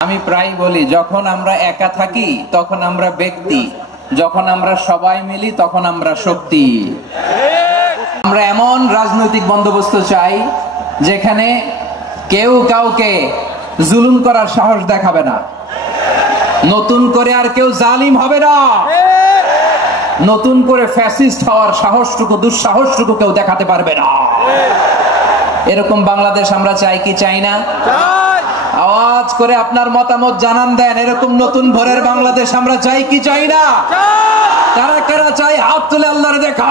আমি প্রায় বলি, যখন আমরা একা থাকি তখন আমরা ব্যক্তি, যখন আমরা সবাই মিলি তখন আমরা শক্তি। আমরা এমন রাজনৈতিক বন্দোবস্ত চাই যেখানে কেউ কাউকে জুলুম করার সাহস দেখাবে না, নতুন করে আর কেউ জালিম হবে না, নতুন করে ফ্যাসিস্ট হওয়ার সাহসটুকু দুঃসাহসটুকু কেউ দেখাতে পারবে না। এরকম বাংলাদেশ আমরা চাই কি চাই না? আওয়াজ করে আপনার মতামত জানান দেন। এরকম নতুন ভোরের বাংলাদেশ আমরা চাই কি চাই না? কারা কারা চাই হাত তুলে আল্লাহর দেখা।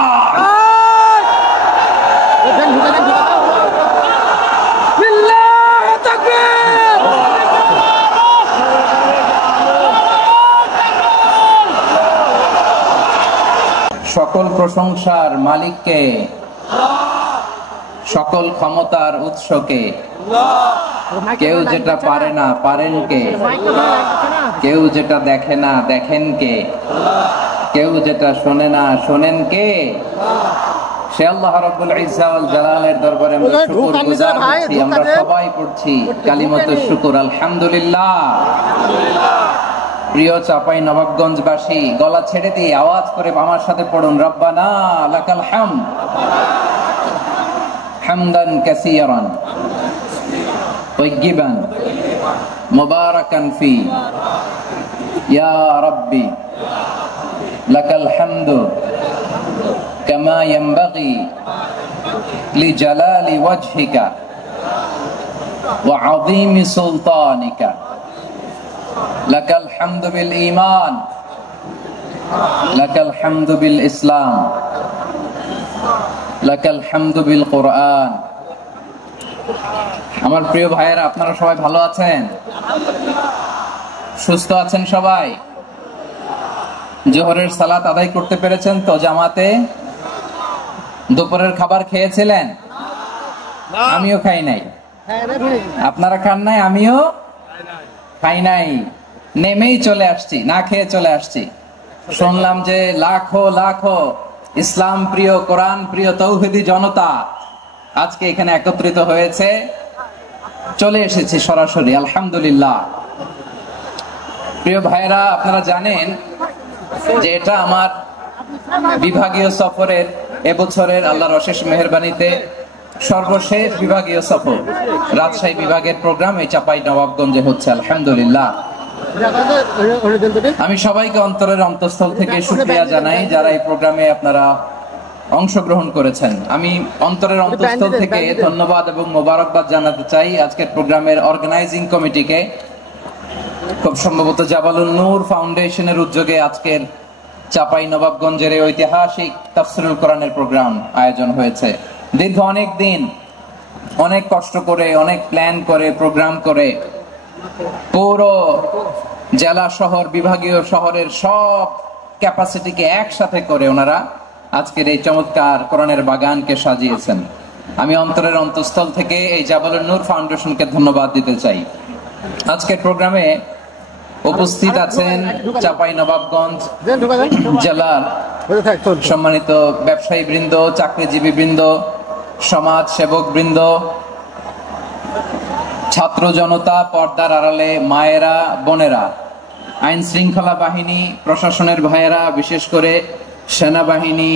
সকল প্রশংসার মালিককে, সকল ক্ষমতার উৎসকে। কেউ যেটা পারে না পারেন কে, কেউ যেটা দেখে না দেখেন কে, কেউ যেটা শোনে না শোনেন কে? সে আল্লাহ রাব্বুল ইজ্জা ওয়াল জালালের দরবারে আমরা শুকরগুজার হচ্ছি। আমরা সবাই পড়ছি কালিমাতুশ শুকর, আলহামদুলিল্লাহ। প্রিয় চাপাই নবাবগঞ্জবাসী, গলা ছেড়ে দিয়ে আওয়াজ করে আমার সাথে পড়ুন, রব্বানা লাকাল হামদ হামদান কাসীরান طيبا مباركا فيه يا ربي لك الحمد كما ينبغي لجلال وجهك وعظيم سلطانك لك الحمد بالإيمان لك الحمد بالإسلام لك الحمد بالقرآن। আমার প্রিয় ভাইয়েরা, আপনারা সবাই ভালো আছেন? সুস্থ আছেন সবাই? জোহরের সালাত আদায় করতে পেরেছেন তো জামাতে? দুপুরের খাবার খেয়েছিলেন? আমিও খাই নাই। আপনারা খান নাই? আমিও খাই নাই। নেমেই চলে আসছি, না খেয়ে চলে আসছি। শুনলাম যে লাখো লাখো ইসলাম প্রিয়, কোরআন প্রিয় তৌহিদি জনতা আজকে এখানে একত্রিত হয়েছে। চলে এসেছি সরাসরি, আলহামদুলিল্লাহ। প্রিয় ভাইরা, আপনারা জানেন যে এটা আমার বিভাগীয় সফরের, এবছরের আল্লাহর অশেষ মেহেরবানিতে সর্বশেষ বিভাগীয় সফর। রাজশাহী বিভাগের প্রোগ্রাম এই চাপাই নবাবগঞ্জে হচ্ছে, আলহামদুলিল্লাহ। আমি সবাইকে অন্তরের অন্তঃস্থল থেকে শুকরিয়া জানাই যারা এই প্রোগ্রামে আপনারা অংশগ্রহণ করেছেন। আমি অন্তরের অন্তঃস্থল থেকে ধন্যবাদ এবং মোবারকবাদ জানাতে চাই আজকের প্রোগ্রামের অর্গানাইজিং কমিটিকে। খুব সম্ভবত জাবালুন নূর ফাউন্ডেশনের উদ্যোগে আজকের চাপাই নবাবগঞ্জের এই ঐতিহাসিক তাফসীরুল কোরআনের প্রোগ্রাম আয়োজন হয়েছে। দীর্ঘ অনেক দিন, অনেক কষ্ট করে, অনেক প্ল্যান করে, প্রোগ্রাম করে পুরো জেলা শহর, বিভাগীয় শহরের সব ক্যাপাসিটিকে একসাথে করে ওনারা আজকের এই চমৎকার কোরআনের বাগানকে সাজিয়েছেন। আমি অন্তরের অন্তঃস্থল থেকে এই জাবালুন নূর ফাউন্ডেশনকে ধন্যবাদ দিতে চাই। আজকের প্রোগ্রামে উপস্থিত আছেন চাপাই নবাবগঞ্জ জেলার সম্মানিত ব্যবসায়ী বৃন্দ, চাকরিজীবী বৃন্দ, সমাজ সেবক বৃন্দ, ছাত্র জনতা, পর্দার আড়ালে মায়েরা, বোনেরা, আইন শৃঙ্খলা বাহিনী, প্রশাসনের ভাইয়েরা, বিশেষ করে সেনাবাহিনী,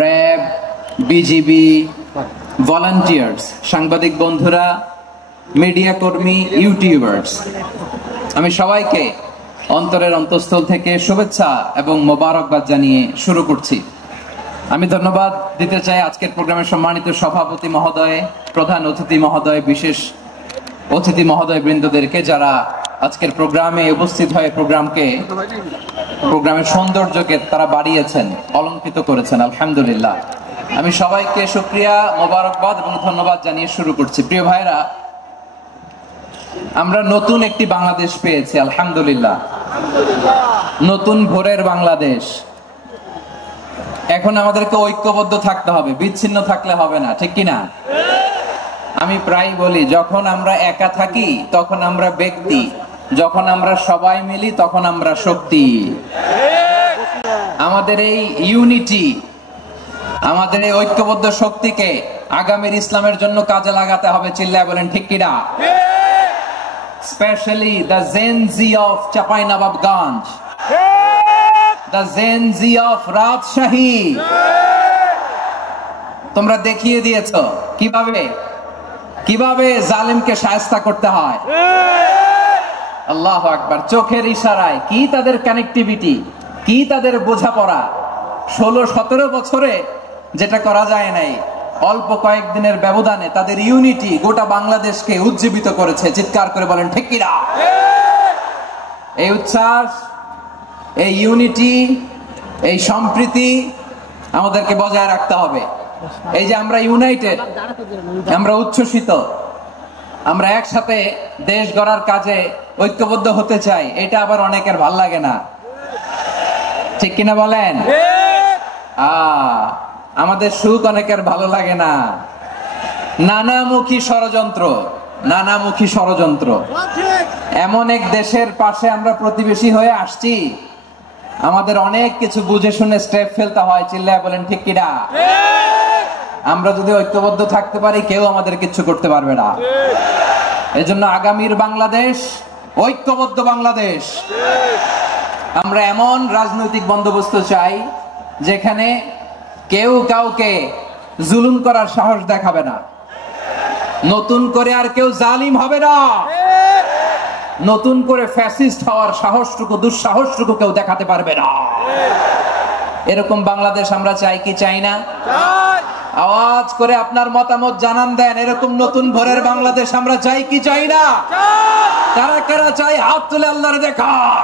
র্যাব, বিজিবি, ভলান্টিয়ার্স, সাংবাদিক বন্ধুরা, মিডিয়া কর্মী, ইউটিউবার্স, আমি সবাইকে অন্তরের অন্তঃস্থল থেকে শুভেচ্ছা এবং মোবারকবাদ জানিয়ে শুরু করছি। আমি ধন্যবাদ দিতে চাই আজকের প্রোগ্রামের সম্মানিত সভাপতি মহোদয়, প্রধান অতিথি মহোদয়, বিশেষ অতিথি মহোদয় বৃন্দদেরকে যারা আজকের প্রোগ্রামে উপস্থিত হয়ে প্রোগ্রামের সৌন্দর্যকে তারা বাড়িয়েছেন, অলঙ্কৃত করেছেন, আলহামদুলিল্লাহ। আমি সবাইকে শুকরিয়া, মোবারকবাদ এবং ধন্যবাদ জানিয়ে শুরু করছি। প্রিয় ভাইরা, আমরা নতুন একটি বাংলাদেশ পেয়েছি, আলহামদুলিল্লাহ। নতুন ভোরের বাংলাদেশ। এখন আমাদেরকে ঐক্যবদ্ধ থাকতে হবে, বিচ্ছিন্ন থাকলে হবে না, ঠিক কিনা? আমি প্রায় বলি, যখন আমরা একা থাকি তখন আমরা ব্যক্তি, যখন আমরা সবাই মিলি তখন আমরা শক্তি। আমাদের এই ইউনিটি, আমাদের এই ঐক্যবদ্ধ শক্তিকে আগামীর ইসলামের জন্য কাজে লাগাতে হবে। চিল্লায় বলেন ঠিক কিনা? Specially the Gen Z of Chapainawabganj, the Gen Z of Rajshahi, তোমরা দেখিয়ে দিয়েছো কিভাবে কিভাবে জালিমকে শায়েস্তা করতে হয়। আল্লাহু আকবার। চোখের ইশারায় কি তাদের কানেক্টিভিটি, কি তাদের বোঝাপড়া। 16-17 বছরে যেটা করা যায় নাই, অল্প কয়েকদিনের ব্যবধানে তাদের ইউনিটি গোটা বাংলাদেশকে উজ্জীবিত করেছে। চিৎকার করে বলেন ঠিক কিনা? এই উচ্ছ্বাস, এই ইউনিটি, এই সম্প্রীতি আমাদেরকে বজায় রাখতে হবে। এই যে আমরা ইউনাইটেড, আমরা উচ্ছ্বসিত, আমরা একসাথে দেশ গড়ার কাজে ঐক্যবদ্ধ হতে চাই, এটা আবার অনেকের ভাল লাগে না, ঠিক কিনা বলেন? আমাদের সুখ অনেকের ভালো লাগে না। নানামুখী ষড়যন্ত্র, নানামুখী ষড়যন্ত্র। এমন এক দেশের পাশে আমরা প্রতিবেশী হয়ে আসছি, আমাদের অনেক কিছু বুঝে শুনে স্টেপ ফেলতে হয়। চিল্লায় বলেন ঠিক কিনা? আমরা যদি ঐক্যবদ্ধ থাকতে পারি, কেউ আমাদের কিছু করতে পারবে না। এজন্য আগামীর বাংলাদেশ ঐক্যবদ্ধ বাংলাদেশ। আমরা এমন রাজনৈতিক বন্দোবস্ত চাই যেখানে কেউ কাউকে জুলুম করার সাহস দেখাবে না, নতুন করে আর কেউ জালিম হবে না, নতুন করে ফ্যাসিস্ট হওয়ার সাহসটুকু, দুঃসাহসটুকু কেউ দেখাতে পারবে না। এরকম বাংলাদেশ আমরা চাই কি চাই না? আওয়াজ করে আপনার মতামত জানান দেন। এরকম নতুন ভোরের বাংলাদেশ আমরা চাই কি চাই না? কারা কারা চাই হাত তুলে আল্লাহরে দেখান।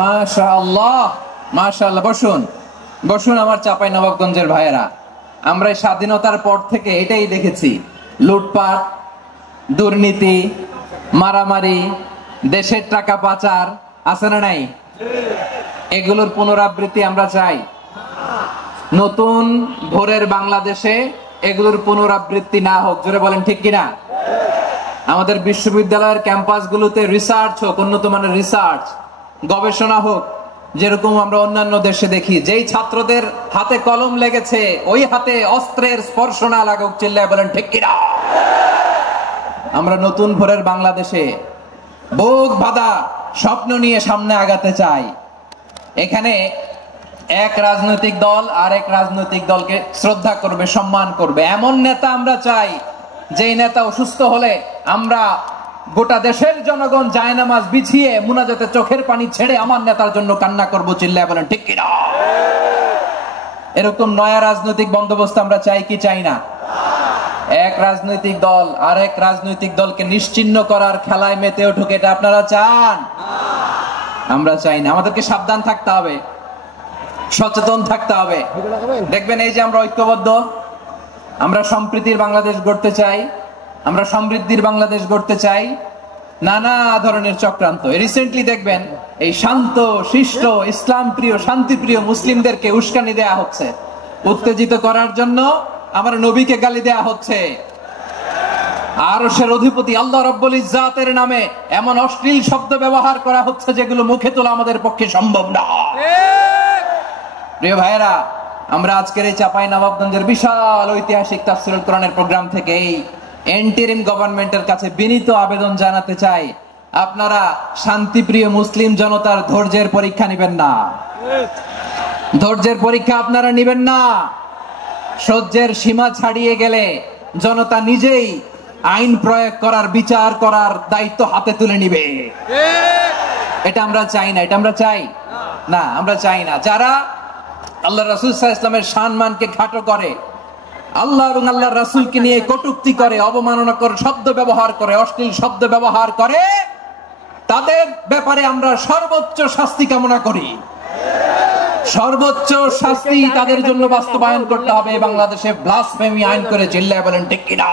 মাশাআল্লাহ, মাশাআল্লাহ। বসুন, বসুন আমার চাঁপাইনবাবগঞ্জের ভাইয়েরা। আমরা স্বাধীনতার পর থেকে এটাই দেখেছি, লুটপাট, দুর্নীতি, মারামারি, দেশের টাকা পাচার আছে না নাই? এগুলোর পুনরাবৃত্তি আমরা চাই। নতুন ভোরের বাংলাদেশে এগুলোর পুনরাবৃত্তি না হোক। জোরে বলেন ঠিক কিনা? আমাদের বিশ্ববিদ্যালয়ের ক্যাম্পাসগুলোতে রিসার্চ হোক, উন্নত মানের রিসার্চ, গবেষণা হোক, যেরকম আমরা অন্যান্য দেশে দেখি। যেই ছাত্রদের হাতে কলম লেগেছে, ওই হাতে অস্ত্রের স্পর্শ না লাগুক। চিল্লায় বলেন ঠিক কিনা? আমরা নতুন ভোরের বাংলাদেশে বুক বাঁধা স্বপ্ন নিয়ে সামনে আগাতে চাই। এখানে এক রাজনৈতিক দল আর এক রাজনৈতিক দলকে শ্রদ্ধা করবে, সম্মান করবে, এমন নেতা আমরা চাই যেই নেতা অসুস্থ হলে আমরা গোটা দেশের জনগণ জায়নামাজ বিছিয়ে মুনাজাতে চোখের পানি ছেড়ে আমার নেতার জন্য কান্না করবো। চিল্লায় বলেন ঠিক কিনা? এরকম নয়া রাজনৈতিক বন্দোবস্ত আমরা চাই কি চাই না? এক রাজনৈতিক দল আর এক রাজনৈতিক দলকে নিশ্চিহ্ন করার খেলায় মেতে উঠুক, এটা আপনারা চান? আমরা চাই না। আমাদেরকে সাবধান থাকতে হবে, সচেতন থাকতে হবে। দেখবেন এই যে আমরা ঐক্যবদ্ধ, আমরা সম্প্রীতির বাংলাদেশ গড়তে চাই, আমরা সমৃদ্ধির বাংলাদেশ গড়তে চাই। নানা ধরনের চক্রান্ত, রিসেন্টলি দেখবেন এই শান্ত শিষ্ট ইসলাম প্রিয় শান্তিপ্রিয় মুসলিমদেরকে উস্কানি দেয়া হচ্ছে, উত্তেজিত করার জন্য আমার নবীকে গালি দেয়া হচ্ছে। আরশের অধিপতি আল্লাহ রাব্বুল ইজ্জাতের নামে এমন অশ্লীল শব্দ ব্যবহার করা হচ্ছে যেগুলো মুখে তোলা আমাদের পক্ষে সম্ভব না। প্রিয় ভাইয়েরা, আমরা আজকের এই চাঁপাইনবাবগঞ্জের বিশাল ঐতিহাসিক তাফসীরুল কোরআনের প্রোগ্রাম থেকে এই এন্টিরিম গভর্নমেন্টের কাছে বিনীত আবেদন জানাতে চাই, আপনারা শান্তিপ্রিয় মুসলিম জনতার ধৈর্যের পরীক্ষা নেবেন না। ধৈর্যের পরীক্ষা আপনারা নেবেন না। সহ্যের সীমা ছাড়িয়ে গেলে জনতা নিজেই আইন প্রয়োগ করার, বিচার করার দায়িত্ব হাতে তুলে নিবে। এটা আমরা চাই না। এটা আমরা চাই না, আমরা চাই না। যারা আল্লাহ রাসূল সাল্লাল্লাহু আলাইহি ওয়াসাল্লামের সম্মানকে খাটো করে, আল্লাহ এবং আল্লাহর রাসূলকে নিয়ে কটূক্তি করে, অবমাননাকর শব্দ ব্যবহার করে, অশ্লীল শব্দ ব্যবহার করে, তাদের ব্যাপারে আমরা সর্বোচ্চ শাস্তি কামনা করি। সর্বোচ্চ শাস্তি তাদের জন্য বাস্তবায়ন করতে হবে। বাংলাদেশে ব্লাসফেমি আইন করে। চিল্লায় বলেন ঠিক কিনা?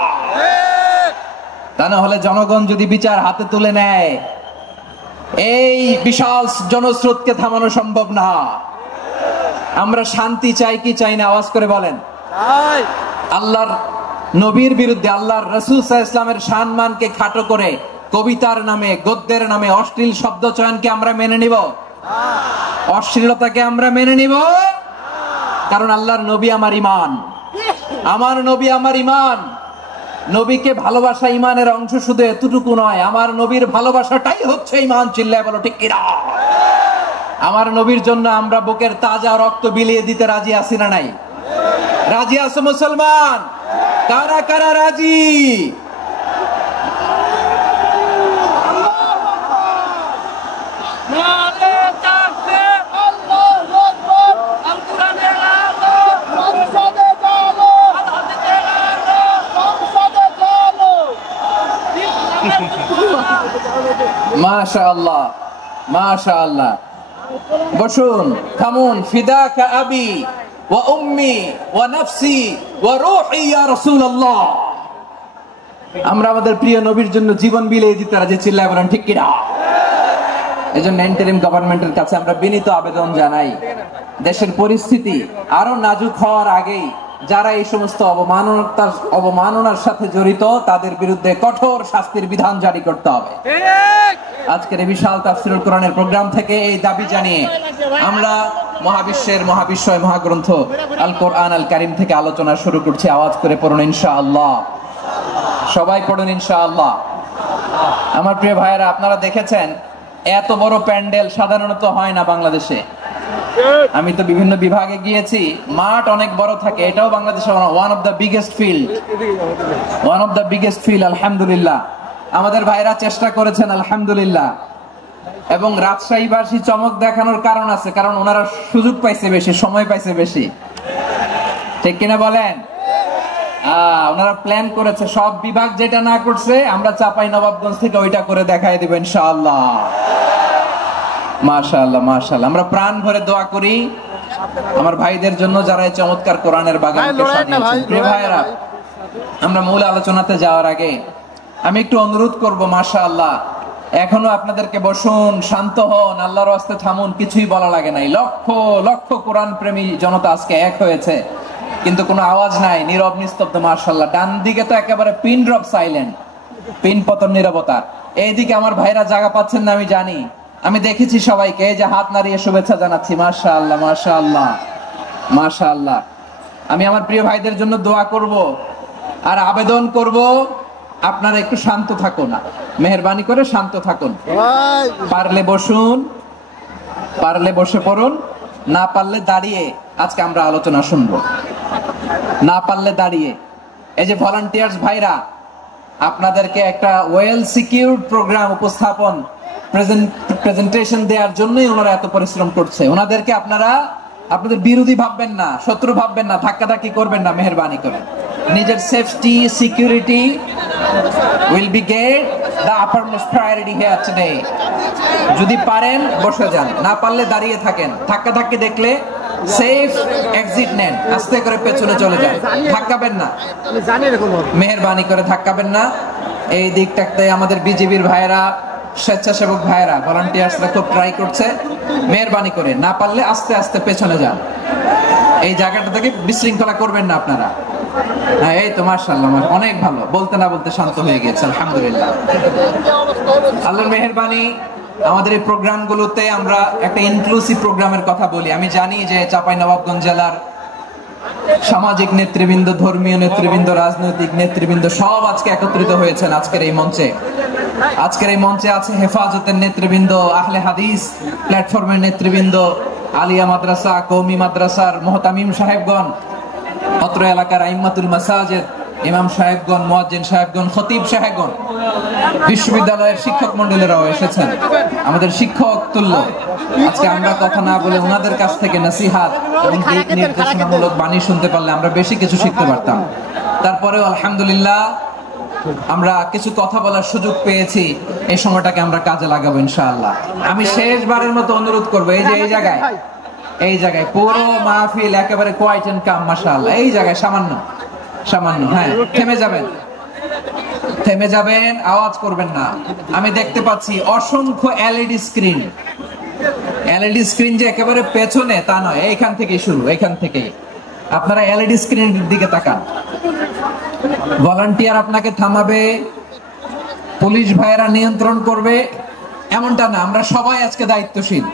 তা না হলে জনগণ যদি বিচার হাতে তুলে নেয়, এই বিশাল জনস্রোতকে থামানো সম্ভব না। আমরা শান্তি চাই কি চাই না? আওয়াজ করে বলেন। আল্লাহর নবীর বিরুদ্ধে, আল্লাহর রাসূল সাল্লাল্লাহু আলাইহি ওয়াসাল্লামের সম্মানকে খাটো করে কবিতার নামে, গদ্যের নামে অশ্লীল শব্দ চয়নকে আমরা মেনে নিব? অশ্লীলতাকে আমরা মেনে নিব? কারণ আল্লাহর নবী আমার ঈমান, আমার নবী আমার ঈমান। নবীকে ভালোবাসা ঈমানের অংশ শুধু এতটুকু নয়, আমার নবীর ভালোবাসাটাই হচ্ছে ঈমান। চিল্লায় বলো ঠিক কিনা? আমার নবীর জন্য আমরা বুকের তাজা রক্ত বিলিয়ে দিতে রাজি আছি না নাই? রাজি আছো মুসলমান? কারা কারা রাজি? মাশাআল্লাহ, মাশাআল্লাহ। বসুন, থামুন। ফিদাকা আবি ওয়া উম্মি ওয়া নাফসি ওয়া রূহি ইয়া রাসূলুল্লাহ। আমরা আমাদের প্রিয় নবীর জন্য জীবন বিলিয়ে দিতে রাজি। চিল্লায় বলেন ঠিক কিনা? এজন্য ইন্টারিম গভর্নমেন্টের কাছে আমরা বিনীত আবেদন জানাই, দেশের পরিস্থিতি আরো নাজুক হওয়ার আগেই যারা এই সমস্ত অবমাননার সাথে জড়িত তাদের বিরুদ্ধে কঠোর শাস্তির বিধান জারি করতে হবে। আজকের এই বিশাল তাফসীরুল কোরআনের প্রোগ্রাম থেকে এই দাবি জানিয়ে আমরা মহাবিশ্বের মহাবিশ্বয় মহাগ্রন্থ আল কোরআন আল কারীম থেকে আলোচনা শুরু করছি। আওয়াজ করে পড়ুন ইনশাআল্লাহ। সবাই পড়ুন ইনশাআল্লাহ। আমার প্রিয় ভাইয়েরা, আপনারা দেখেছেন এত বড় প্যান্ডেল সাধারণত হয় না বাংলাদেশে। আমি তো বিভিন্ন বিভাগে গিয়েছি, মাঠ অনেক বড় থাকে। এটাও বাংলাদেশে one of the biggest field. আলহামদুলিল্লাহ, আমাদের ভাইরা চেষ্টা করেছেন আলহামদুলিল্লাহ। এবং রাজশাহীবাসী চমক দেখানোর কারণ আছে, কারণ ওনারা সুযোগ পাইছে বেশি, সময় পাইছে বেশি। ঠিক কিনা বলেন? ওনারা প্ল্যান করেছে। সব বিভাগ যেটা না করছে আমরা চাঁপাইনবাবগঞ্জ থেকে ওইটা করে দেখাই দিব ইনশাআল্লাহ। মাশাআল্লাহ, মাশাআল্লাহ। আমরা প্রাণ ভরে দোয়া করি আমার ভাইদের জন্য যারা এই চমৎকার কোরআনের বাগানকে সাজিয়েছেন। প্রিয় ভাইরা, আমরা মূল আলোচনাতে যাওয়ার আগে আমি একটু অনুরোধ করব, মাশাআল্লাহ, এখনো আপনাদেরকে বসুন, শান্ত হন, আল্লাহর রাস্তে থামুন, কিছুই বলা লাগে নাই। লক্ষ লক্ষ কোরআন প্রেমী জনতা আজকে এক হয়েছে, কিন্তু কোনো আওয়াজ নাই, নীরব নিস্তব্ধ। মাশাআল্লাহ। ডান দিকে তো একেবারে পিন ড্রপ সাইলেন্ট, পিন পতন নীরবতা। এইদিকে আমার ভাইরা জায়গা পাচ্ছেন না আমি জানি, আমি দেখেছি সবাইকে। এই যে হাত নাড়িয়ে শুভেচ্ছা জানাচ্ছি। মাশাআল্লাহ, মাশাআল্লাহ, মাশাআল্লাহ। আমি আমার প্রিয় ভাইদের জন্য দোয়া করব আর আবেদন করব, আপনারা একটু শান্ত থাকুন, মেহেরবানি করে শান্ত থাকুন। পারলে বসুন, পারলে বসে পড়ুন, না পারলে দাঁড়িয়ে আজকে আমরা আলোচনা শুনবো। না পারলে দাঁড়িয়ে। এই যে ভলান্টিয়ার্স ভাইরা, আপনাদেরকে একটা ওয়েল সিকিউরড প্রোগ্রাম উপস্থাপন প্রেজেন্টেশন দেওয়ার জন্যই ওনারা এত পরিশ্রম করছে। ওনাদেরকে আপনারা আপনাদের বিরোধী ভাববেন না, শত্রু ভাববেন না, ধাক্কাধাক্কি করবেন না, মেহেরবানি করে। নিজের safety, security will be get the uppermost priority here today. যদি পারেন বসে যান, না পারলে দাঁড়িয়ে থাকেন। ধাক্কাধাক্কি দেখলে সেফ এক্সিট নেন, আস্তে করে পেছনে চলে যান, ধাক্কাবেন না, মেহেরবানি করে ধাক্কাবেন না। এই দিকটাতে আমাদের বিজেপির ভাইরা, স্বেচ্ছাসেবক ভাইরা, ভলান্টিয়ার্সরা খুব ট্রাই করছে। মেহেরবানি করে না পারলে আস্তে আস্তে পেছনে যান। এই জায়গাটা থেকে বিশৃঙ্খলা করবেন না আপনারা। হ্যাঁ, এই তো মাশাআল্লাহ, অনেক ভালো। বলতে না বলতে শান্ত হয়ে গেছে, আলহামদুলিল্লাহ। আল্লাহর মেহেরবানি। আমাদের এই প্রোগ্রামগুলোতে আমরা একটা ইনক্লুসিভ প্রোগ্রামের কথা বলি। আমি জানি যে চাঁপাইনবাবগঞ্জ জেলার সামাজিক নেতৃবৃন্দ, ধর্মীয় নেতৃবৃন্দ, রাজনৈতিক নেতৃবৃন্দ সব আজকে একত্রিত হয়েছেন আজকের এই মঞ্চে। আজকের এই মঞ্চে আছে হেফাজতের নেতৃবৃন্দ, আহলে হাদিস প্ল্যাটফর্মের নেতৃবৃন্দ, আলিয়া মাদ্রাসা, কওমি মাদ্রাসার মুহতামিম সাহেবগণ, অত্র এলাকার আইম্মাতুল মাসাজিদ, ইমাম সাহেবগণ, মুয়াজ্জিন সাহেবগণ, খতিব সাহেবগণ, বিশ্ববিদ্যালয়ের শিক্ষক মন্ডলীরাও এসেছেন, আমাদের শিক্ষক তুল্য। আজকে আমরা কথা না বলে ওনাদের কাছ থেকে নসিহাত এবং দিক নির্দেশনামূলক বাণী শুনতে পারলে আমরা বেশি কিছু শিখতে পারতাম। তারপরেও আলহামদুলিল্লাহ আমরা কিছু কথা বলার সুযোগ পেয়েছি। এই সময়টাকে আমরা কাজে লাগাবো ইনশাআল্লাহ। আমি শেষবারের মতো অনুরোধ করবো, এই যে এই জায়গায় পুরো মাহফিল একেবারে কোয়াইট এন্ড কাম, মাশাআল্লাহ। এই জায়গায় সামান্য, হ্যাঁ, থেমে যাবেন, আওয়াজ করবেন না। আমি দেখতে পাচ্ছি অসংখ্য এলইডি স্ক্রিন। এলইডি স্ক্রিন যে একেবারে পেছনে তা নয়, এইখান থেকে শুরু, এইখান থেকে আপনারা এলইডি স্ক্রিনের দিকে তাকান। ভলান্টিয়ার আপনাকে থামাবে, পুলিশ ভাইয়েরা নিয়ন্ত্রণ করবে, এমনটা না। আমরা সবাই আজকে দায়িত্বশীল।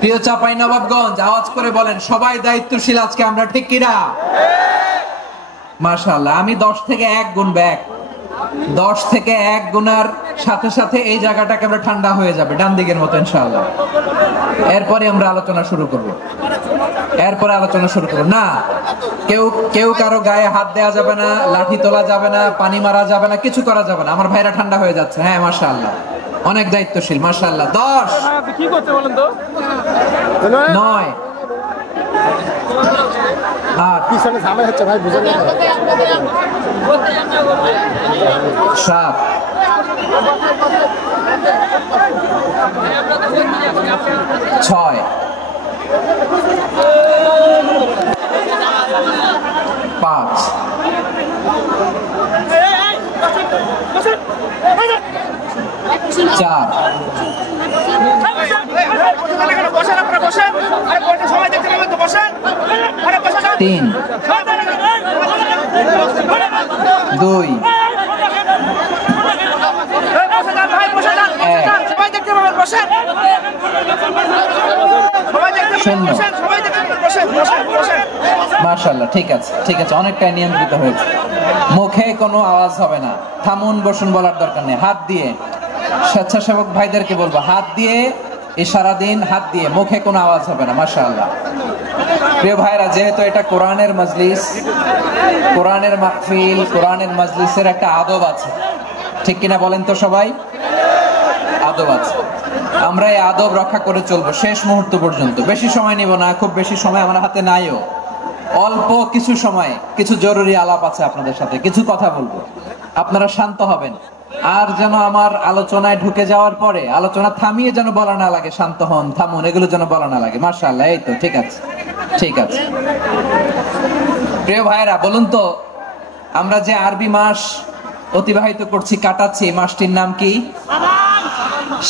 প্রিয় চাঁপাইনবাবগঞ্জ, আওয়াজ করে বলেন সবাই দায়িত্বশীল আজকে আমরা, ঠিক কিনা? মাশাআল্লাহ। আমি 10 থেকে 1 গুনবো, 10 থেকে 1 গুনার সাথে সাথে এই জায়গাটা একেবারে ঠান্ডা হয়ে যাবে, ডান দিকের মতো ইনশাআল্লাহ। এরপরে আমরা আলোচনা শুরু করব। না, কেউ কারো গায়ে হাত দেওয়া যাবে না, লাঠি তোলা যাবে না, পানি মারা যাবে না, কিছু করা যাবে না। আমার ভাইরা ঠান্ডা হয়ে যাচ্ছে। হ্যাঁ মাশাআল্লাহ, অনেক দায়িত্বশীল মাশাআল্লাহ। 10 কি করতে বলেন তো? 9 8 পিছনে ঝামেলা হচ্ছে ভাই, বুঝেন না? 7 6 5 4 3 2 মাশাআল্লাহ। ঠিক আছে, ঠিক আছে, অনেকটাই নিয়ন্ত্রিত হয়েছে। মুখে কোনো আওয়াজ হবে না, থামুন বসুন বলার দরকার নেই। হাত দিয়ে, স্বেচ্ছাসেবক ভাইদেরকে বলবো, হাত দিয়ে ইশারা দিন, হাত দিয়ে, মুখে কোনো আওয়াজ হবে না। মাশাআল্লাহ। প্রিয় ভাইরা, যেহেতু এটা কোরআনের মজলিস, কোরআনের মাহফিল, কোরআনের মজলিসের একটা আদব আছে, ঠিক কিনা বলেন তো সবাই? আদব আছে। আমরা এই আদব রক্ষা করে চলবো শেষ মুহূর্ত পর্যন্ত। বেশি সময় নিব না, খুব বেশি সময় আমার হাতে নাইও। অল্প কিছু সময় কিছু জরুরি আলাপ আছে আপনাদের সাথে, কিছু কথা বলবো। আপনারা শান্ত হবেন, আর যেন আমার আলোচনায় ঢুকে যাওয়ার পরে আলোচনা থামিয়ে যেন বলা না লাগে শান্ত হন, থামুন, এগুলো যেন বলা না লাগে। মাশাআল্লাহ, এই তো ঠিক আছে, ঠিক আছে। প্রিয় ভাইরা, বলুন তো, আমরা যে আরবি মাস অতিবাহিত করছি, কাটাচ্ছি, এই মাসটির নাম কি?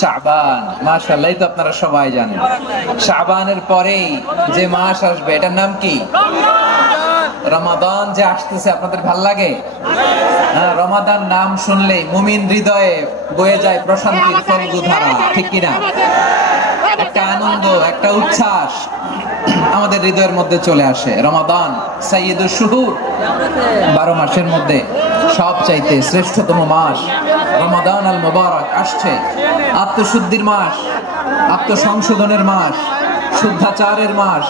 শাবান। মাশাআল্লাহ, এই তো আপনারা সবাই জানেন। শাবানের পরেই যে মাস আসবে এটার নাম কি? রমাদান। যে আসতেছে, আপনাদের ভাল লাগে? হ্যাঁ, রমাদান নাম শুনলেই মুমিন হৃদয়ে বয়ে যায় প্রশান্তির ফল্গুধারা, ঠিক কিনা? একটা আনন্দ, একটা উচ্ছ্বাস আমাদের হৃদয়ের মধ্যে চলে আসে। রমাদান সাইয়্যিদুশ শুহুর, 12 মাসের মধ্যে সবচাইতে শ্রেষ্ঠতম মাস রমাদান আল মুবারক আসছে। আত্মশুদ্ধির মাস, আত্মসংশোধনের মাস, শুদ্ধাচারের মাস,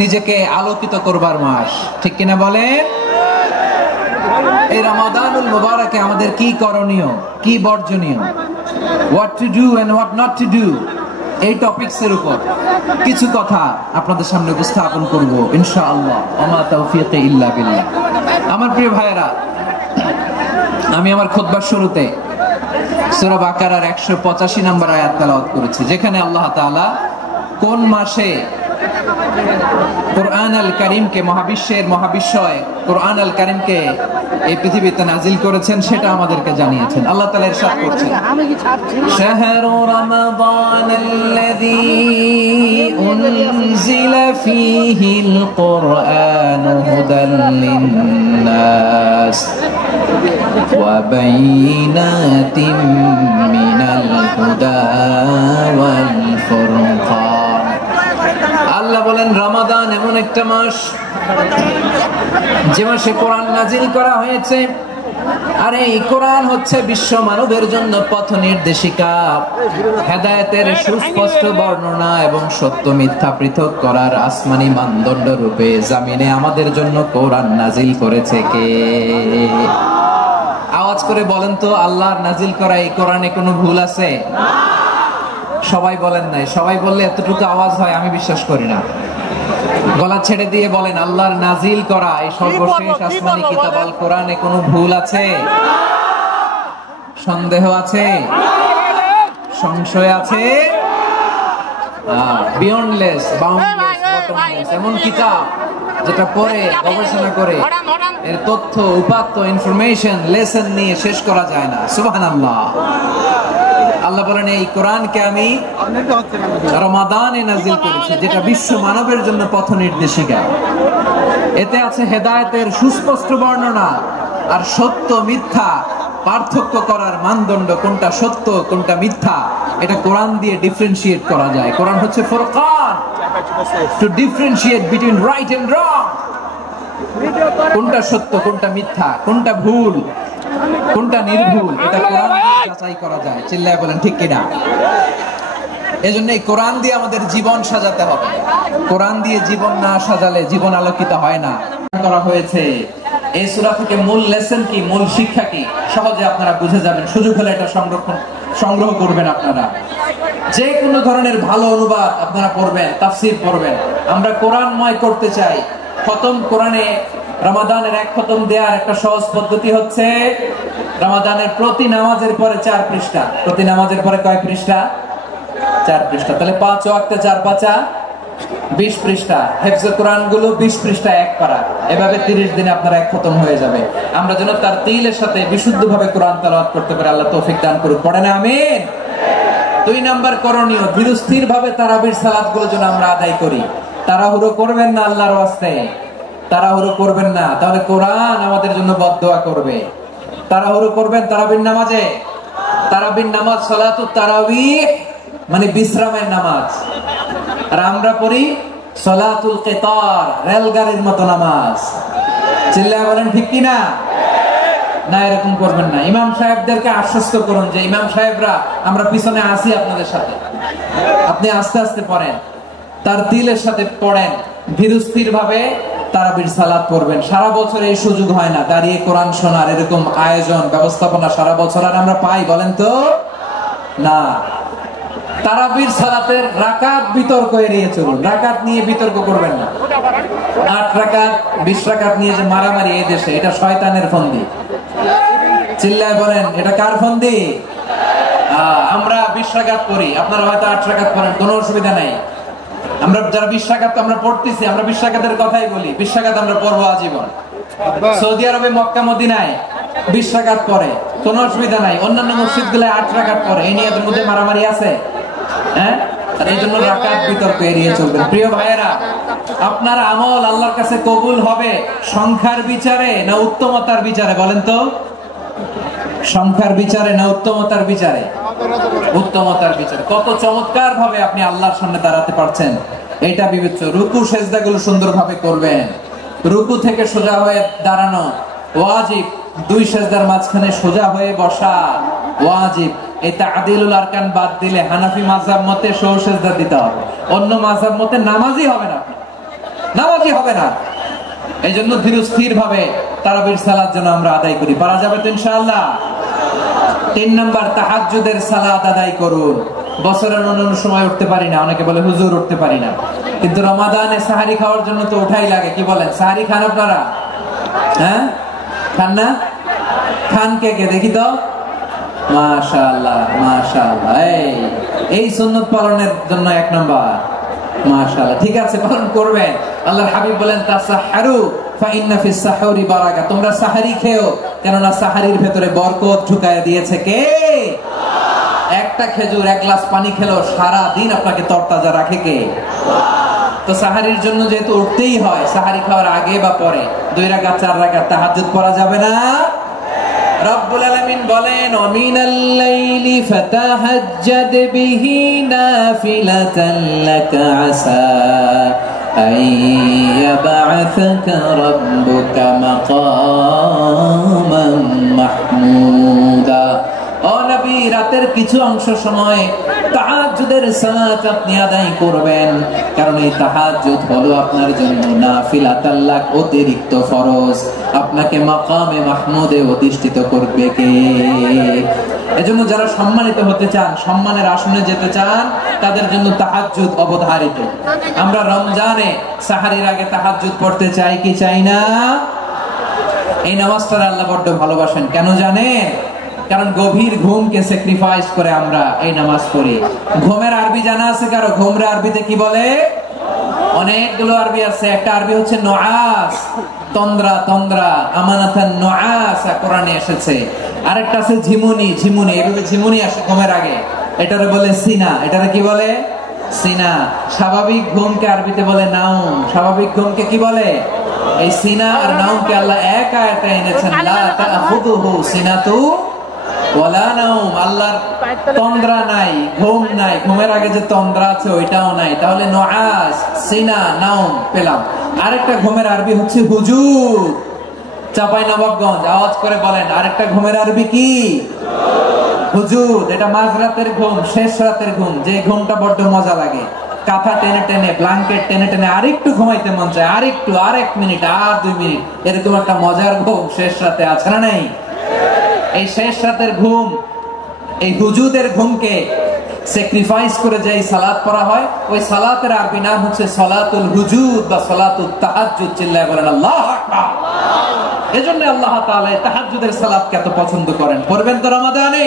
নিজেকে আলোকিত করবার মাস, ঠিক কিনা বলেন? এই রমাদানুল মুবারকে আমাদের কি করণীয়, কি বর্জনীয়, what to do and what not to do, এই টপিকসের উপর কিছু কথা আপনাদের সামনে উপস্থাপন করব ইনশাআল্লাহ। ওমা তাওফীকি ইল্লা বিল্লাহ। আমার প্রিয় ভাইয়েরা, আমি আমার খুতবার শুরুতে সূরা বাকারার 185 নম্বর আয়াত তেলাওয়াত করেছি, যেখানে আল্লাহ তাআলা কোন মাসে কোরআন আল কারীমকে, মহাবিশ্বের মহাবিশ্বয় কোরআন আল কারীমকে এই পৃথিবীতে নাজিল করেছেন সেটা আমাদেরকে জানিয়েছেন। আল্লাহ তাআলা ইরশাদ করছেন, শাহরু রমাদানাল্লাযী উনজিলা ফীহিল কুরআনু হুদাল লিন্নাস ওয়া বাইনাতিম মিনাল হুদা ওয়াল ফুরকান। আল্লাহ বলেন, রমাদান এমন একটা মাস যে মাসে কোরআন নাজিল করা হয়েছে, আর এই কোরআন হচ্ছে বিশ্ব মানবের জন্য পথ নির্দেশিকা, হেদায়েতের সুস্পষ্ট বর্ণনা এবং সত্য মিথ্যা পৃথক করার আসমানি মানদণ্ড রূপে জমিনে আমাদের জন্য কোরআন নাজিল করেছে কে? আওয়াজ করে বলেন তো, আল্লাহর নাজিল করা এই কোরআনে কোনো ভুল আছে? সবাই বলেন নাই। সবাই বললে এতটুকু আওয়াজ হয় আমি বিশ্বাস করি না। গলা ছেড়ে দিয়ে বলেন, আল্লাহর নাজিল করা এই সর্বশেষ আসমানি কিতাব আল কোরআনে কোনো ভুল আছে? সন্দেহ আছে? সংশয় আছে? বিয়ন্ডলেস, বাউন্ডলেস, বটমলেস, এমন কিতাব যেটা পড়ে গবেষণা করে এর তথ্য, উপাত্ত, ইনফরমেশন, লেসন নিয়ে শেষ করা যায় না। সুবহানাল্লাহ। আল্লাহ বলেন এই কোরআনকে আমি রমাদানে নাজিল করেছি, যেটা বিশ্ব মানবের জন্য পথ নির্দেশিকা। এতে আছে হেদায়েতের সুস্পষ্ট বর্ণনা আর সত্য মিথ্যা পার্থক্য করার মানদণ্ড, কোনটা সত্য কোনটা মিথ্যা এটা কোরআন দিয়ে ডিফারেন্সিয়েট করা যায়। কোরআন হচ্ছে Furqan, to differentiate between right and wrong. কোনটা সত্য কোনটা মিথ্যা, কোনটা ভুল কোনটা নির্ভুল, এটা কোরআন দিয়ে যাচাই করা যায়। চিল্লায় বলেন ঠিক কিনা? এজন্য এই কোরআন দিয়ে আমাদের জীবন সাজাতে হবে। কোরআন দিয়ে জীবন না সাজালে জীবন আলোকিত হয় না। করা হয়েছে এই সূরা থেকে মূল লেসন কি, মূল শিক্ষা কি সহজে আপনারা বুঝে যাবেন। সুযোগ হলে এটা সংগ্রহ করবেন। আপনারা যে কোনো ধরনের ভালো অনুবাদ আপনারা পড়বেন, তাফসীর পড়বেন। আমরা কোরআনময় করতে চাই। খতম কোরআনে রমাদানের এক খতম দেওয়ার একটা সহজ পদ্ধতি হচ্ছে রমাদানের প্রতি নামাজের পরে 4 পৃষ্ঠা। প্রতি নামাজের পরে কয় পৃষ্ঠা? 4 পৃষ্ঠা। তাহলে 5 ওয়াক্তে 4 পাঁচা 20 পৃষ্ঠা। হেফজ কোরআন গুলো 20 পৃষ্ঠা এক পারা। এভাবে 30 দিনে আপনার এক খতম হয়ে যাবে। আমরা যেন তার তিলের সাথে বিশুদ্ধভাবে কোরআন তেলাওয়াত করতে পারি। আল্লাহ তৌফিক দান করুক। পড়েন আমিন। 2 নাম্বার করণীয়, ধীরস্থির ভাবে তারাবির সালাত গুলো যেন আমরা আদায় করি। তাড়াহুড়ো করবেন না, আল্লাহর ওয়াস্তে তাড়াহুড়ো করবেন না, তাহলে কোরআন আমাদের জন্য বদদোয়া করবে। তাড়াহুড়ো করবেন তারাবির নামাজে। তারাবির নামাজ সালাতুত তারাবিহ মানে বিশ্রামের নামাজ। আর আমরা পড়ি সালাতুল কিতার, রেলগাড়ির মতো নামাজ। চিল্লায় বলেন ঠিক কিনা? না, এরকম করবেন না। ইমাম সাহেবদেরকে আশ্বস্ত করুন যে ইমাম সাহেবরা আমরা পিছনে আসি আপনাদের সাথে, আপনি আস্তে আস্তে পড়েন, তার দিলের সাথে পড়েন, ধীরস্থির ভাবে তারাবির সালাত পড়বেন। সারা বছর এই সুযোগ হয় না দাঁড়িয়ে কোরআন শোনার, এরকম আয়োজন ব্যবস্থাপনা সারা বছর আর আমরা পাই বলেন তো? না। তারাবির সালাতের রাকাত বিতর্ক এড়িয়ে চলুন। রাকাত নিয়ে বিতর্ক করবেন না। 8 রাকাত 20 রাকাত নিয়ে যে মারামারি এই দেশে, এটা শয়তানের ফন্দি। চিল্লায় বলেন এটা কার ফন্দি? আমরা 20 রাকাত পড়ি, আপনারা হয়তো 8 রাকাত পড়েন, কোনো অসুবিধা নাই। আমরা যারা 20 রাকাত আমরা পড়তেছি, আমরা 20 রাকাতের কথাই বলি। 20 রাকাত আমরা পড়বো আজীবন। সৌদি আরবে মক্কা মদিনায় 20 রাকাত পড়ে, কোনো অসুবিধা নাই। অন্যান্য মসজিদগুলোয় 8 রাকাত পড়ে। এই নিয়ে এদের মধ্যে মারামারি আছে? হ্যাঁ, এই জন্য রাকাত বিতর্ক এড়িয়ে চলবেন। প্রিয় ভাইয়েরা, আপনার আমল আল্লাহর কাছে কবুল হবে সংখ্যার বিচারে না উত্তমতার বিচারে? বলেন তো, সংখ্যার বিচারে না উত্তমতার বিচারে? উত্তমতার বিচারে। কত চমৎকার ভাবে আপনি আল্লাহর সামনে দাঁড়াতে পারছেন এটা বিবেচ্য। রুকু সেজদাগুলো সুন্দরভাবে করবেন। রুকু থেকে সোজা হয়ে দাঁড়ানো ওয়াজিব। 2 সেজদার মাঝখানে সোজা হয়ে বসা ওয়াজিব। এই তা'দিলুল আরকান বাদ দিলে হানাফি মাযহাব মতে সহ সেজদা দিতে হবে। অন্য মাযহাব মতে নামাজই হবে না, নামাজই হবে না। এই জন্য ধীরস্থির ভাবে তারাবির সালাত যেন আমরা আদায় করি। পারা যাবে তো ইনশাআল্লাহ? 3 নাম্বার, তাহাজ্জুদের সালাত আদায় করুন। বছরের অন্যান্য সময় উঠতে পারি না, অনেকে বলে হুজুর উঠতে পারি না, কিন্তু রমাদানে সাহারি খাওয়ার জন্য তো উঠাই লাগে। কি বলেন, সাহারি খান আপনারা? হ্যাঁ, খান না? খান কে কে দেখি তো? মাশাআল্লাহ মাশাআল্লাহ। এই সুন্নাত পালনের জন্য 1 নাম্বার। মাশাআল্লাহ, ঠিক আছে, পালন করবেন। আল্লাহর হাবিব বলেন তাসাহহারু ফাইন্না ফিস সাহুরি বারাকা। তোমরা সাহারি খেও, কেননা সাহারির ভেতরে বরকত ঢুকায় দিয়েছে কে? একটা খেজুর 1 গ্লাস পানি খেলো সারা দিন আপনাকে তরতাজা রাখে কে? তো সাহারির জন্য যেহেতু উঠতেই হয়, সাহারি খাওয়ার আগে বা পরে 2 রাকাত 4 রাকাত তাহাজ্জুদ পড়া যাবে না? রব্বুল আলামিন বলেন ওয়ামিনাল লাইলি ফাতাহাজ্জাদ বিহি নাফিলাতান লাকা আসা আইয়াবআসাকা রাব্বুকা মাকামান মাহমুদা। ও নবী, রাতের কিছু অংশ সময় তাহাজ্জুদের সালাত আপনি আদায় করবেন, কারণ এই তাহাজ্জুদ হলো আপনার জন্য নাফিলাতাল লাক, অতিরিক্ত ফরজ। আপনাকে মাকামে মাহমুদে অধিষ্ঠিত করবে কে? এজন্য যারা সম্মানিত হতে চান, সম্মানের আসনে যেতে চান, তাদের জন্য তাহাজ্জুদ অবধারিত। আমরা রমজানে সাহারির আগে তাহাজ্জুদ পড়তে চাই কি চাই না? এই নামাজটা আল্লাহ বড্ড ভালোবাসেন। কেন জানেন? কারণ গভীর ঘুমকে স্যাক্রিফাইস করে আমরা এই নামাজ পড়ি। ঘুমের আরবি জানা আছে কারো? ঘুমরে আরবিতে কি বলে? অনেকগুলো আরবি আছে। একটা আরবি হচ্ছে নুআস, তন্দ্রা, তন্দ্রা, আমানাতান নুআস কোরআনে এসেছে। আরেকটা আছে ঝিমুনি, ঝিমুনি, এভাবে ঝিমুনি আসে ঘুমের আগে, এটারে বলে সিনা। এটারে কি বলে? সিনা। স্বাভাবিক ঘুমকে আরবিতে বলে নাউম। স্বাভাবিক ঘুমকে কি বলে? এই সিনা আর নাউমকে আল্লাহ এক আয়াতে এনেছেন, লা তাখুযুহু সিনাতু ওয়ালা নাউম। আল্লাহর তন্দ্রা নাই, ঘুম নাই, ঘুমের আগে যে তন্দ্রা আছে ওইটাও নাই। তাহলে নুআস, সিনা, নাউম পেলাম। আরেকটা ঘুমের আরবি হচ্ছে হুজুর। চাঁপাইনবাবগঞ্জ, আওয়াজ করে বলেন আরেকটা ঘুমের আরবি কি? হুজুর। এটা মাঝরাতের ঘুম, শেষ রাতের ঘুম, যে ঘুমটা বড্ড মজা লাগে। কাঁথা টেনে টেনে, ব্ল্যাঙ্কেট টেনে টেনে আরেকটু ঘুমাইতে মন চায়, আরেকটু, আর 1 মিনিট, আর 2 মিনিট, এরকম একটা মজার ঘুম শেষ রাতে আছে না নাই? এই শেষ রাতের ঘুম, এই হুজুদের ঘুমকে স্যাক্রিফাইস করে যে সালাত পড়া হয়, ওই সালাতের আরবি নাম হচ্ছে সালাতুল হুজুদ বা সালাতুত তাহাজ্জুদ। চিল্লায় বলেন আল্লাহু আকবার। এজন্য আল্লাহ তাআলা তাহাজ্জুদের সালাতকে এত পছন্দ করেন। পড়বেন তো রমাদানে?